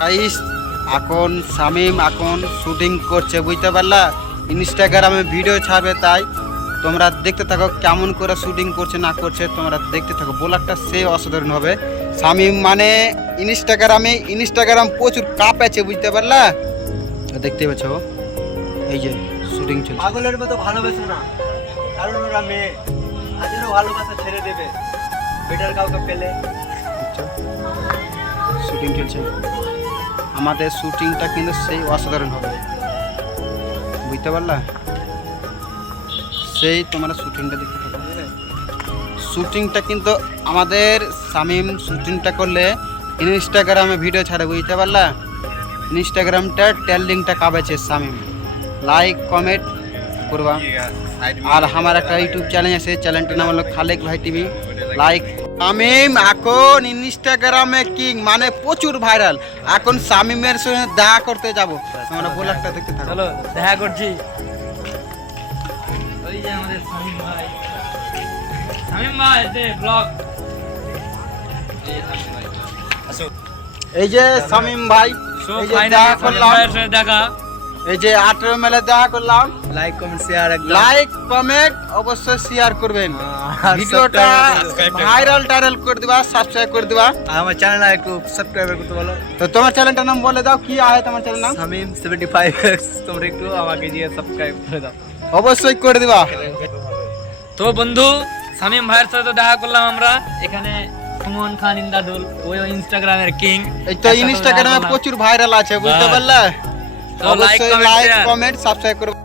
Guys এখন শামিম এখন shooting করছে, বুঝতে পারলা? ইনস্টাগ্রামে ভিডিও ছাড়বে, তাই তোমরা দেখতে থাকো কেমন করে শুটিং করছে না করছে, তোমরা দেখতে থাকো। বোলারটা সে অসাধারণ হবে। শামিম মানে ইনস্টাগ্রাম প্রচুর কাঁপেছে, বুঝতে পারলা? দেখতে পাচ্ছ এই যে শুটিং চলছে। পাগলের মতো ভালোবাসো না, কারণ ওরা মেয়ে, আজও ভালোবাসা ছেড়ে দেবে বেটার কাউকে পেলে। শুটিং চলছে, আমাদের শুটিংটা কিন্তু সেই অসাধারণ হবে, বুঝতে পারলা? সেই তোমরা শুটিংটা দেখতে থাকো। শুটিংটা কিন্তু আমাদের শামিম শুটিংটা করলে ইনস্টাগ্রামে ভিডিও ছাড়ে, বুঝতে পারলা? ইনস্টাগ্রামটা ট্রেন্ডিংটা কাবেছে শামিম। লাইক কমেন্ট করবা। আর আমার একটা ইউটিউব চ্যানেল আছে, চ্যানেলটার নাম হলো খালেক ভাই টিভি। লাইক শামিম এখন ইনস্টাগ্রামে কিং, মানে প্রচুর ভাইরাল। এখন শামিমের সঙ্গে দেখা করতে যাব, তোমরা বোলারটা দেখতে থাকো। চলো দেখা করছি। ওই যে আমাদের শামিম ভাই, শামিম ভাই এতে ব্লগ। এই যে শামিম ভাই, সো এই যে ফাইনালি দেখা শামিম করলাম, ভাইয়ের সাথে দেখা। এই যে 18 মেলে দেখা করলাম। লাইক কমেন্ট শেয়ার একদম। লাইক কমেন্ট অবশ্যই শেয়ার করবেন, আর ভিডিওটা subscribe ভাইরাল করে দিবা, সাবস্ক্রাইব করে দিবা। আর আমার চ্যানেল একটু সাবস্ক্রাইব করতে বলো। তো তোমার চ্যানেলটার নাম বলে দাও, কি আছে তোমার চ্যানেল নাম? শামিম 75x, তোমরা একটু আমাকে দিয়ে সাবস্ক্রাইব করে দাও। অবশ্যই করে দিবা। তো বন্ধু, শামিম ভাইয়ের সাথে তো দেখা করলাম আমরা এখানে। সুমন খান ইন্দাদুল, ওই ইনস্টাগ্রামের কিং। এই তো ইনস্টাগ্রামে প্রচুর ভাইরাল আছে, বুঝতে বাহ। পারলে? তো অবশ্যই comment, like share। Comment subscribe করবে।